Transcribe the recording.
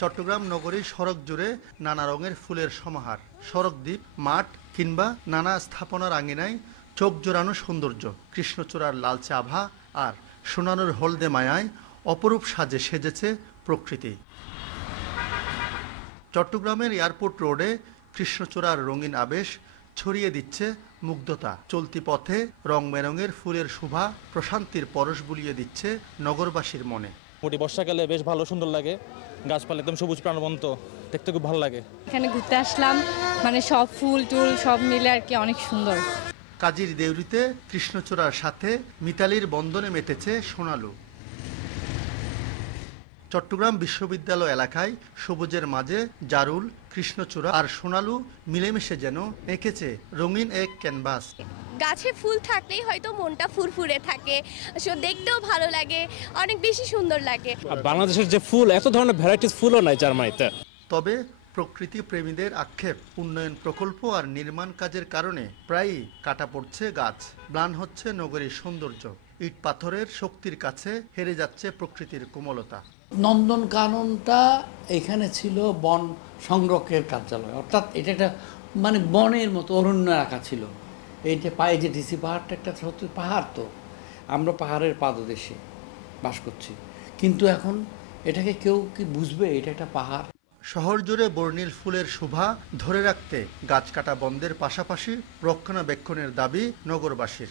চট্টগ্রাম নগরীর সড়ক জুড়ে নানা রঙের ফুলের সমাহার। সড়ক দ্বীপ, মাঠ কিংবা নানা স্থাপনার আঙিনায় চোখ জোড়ানো সৌন্দর্য। কৃষ্ণচূড়ার লালচে আভা আর সোনানুর হলদে মায়ায় অপরূপ সাজে সেজেছে প্রকৃতি। চট্টগ্রামের এয়ারপোর্ট রোডে কৃষ্ণচূড়ার রঙিন আবেশ ছড়িয়ে দিচ্ছে মুগ্ধতা। চলতি পথে রং বেরঙের ফুলের শোভা প্রশান্তির পরশ বুলিয়ে দিচ্ছে নগরবাসীর মনে। বর্ষাকালে বেশ ভালো সুন্দর লাগে, গাছপালা একদম সবুজ প্রাণবন্ত, দেখতে খুব ভালো লাগে। এখানে ঘুরতে আসলাম, মানে সব ফুল টুল সব মিলে আর কি অনেক সুন্দর। কাজীর দেউরিতে কৃষ্ণচূড়ার সাথে মিতালির বন্ধনে মেতেছে সোনালু। চট্টগ্রাম বিশ্ববিদ্যালয় এলাকায় সবুজের মাঝে জারুল, কৃষ্ণচূড়া আর সোনালু মিলেমিশে যেন এঁকেছে রঙিন এক ক্যানভাস। গাছে ফুল থাকলেই হয়তো মনটা ফুরফুরে থাকে, দেখতেও ভালো লাগে, অনেক বেশি সুন্দর লাগে। বাংলাদেশের যে ফুল, এত ধরনের ভ্যারাইটিস ফুলও নাই জার্মানিতে। তবে প্রকৃতি প্রেমীদের আক্ষেপ, উন্নয়ন প্রকল্প আর নির্মাণ কাজের কারণে প্রায়ই কাটা পড়ছে গাছ, ম্লান হচ্ছে নগরীর সৌন্দর্য। ইট পাথরের শক্তির কাছে হেরে যাচ্ছে প্রকৃতির কোমলতা। নন্দনকাননটা এখানে ছিল বন সংরক্ষণের কার্যালয়, অর্থাৎ এটা একটা মানে বনের মতো অরণ্য রাখা ছিল। এইটা পায়ে যে ডিসি পাহাড়টা একটা সত্যি পাহাড়, তো আমরা পাহাড়ের পাদদেশে বাস করছি, কিন্তু এখন এটাকে কেউ কি বুঝবে এটা একটা পাহাড়? শহর জুড়ে বর্ণিল ফুলের শোভা ধরে রাখতে গাছ কাটা বন্ধের পাশাপাশি রক্ষণাবেক্ষণের দাবি নগরবাসীর।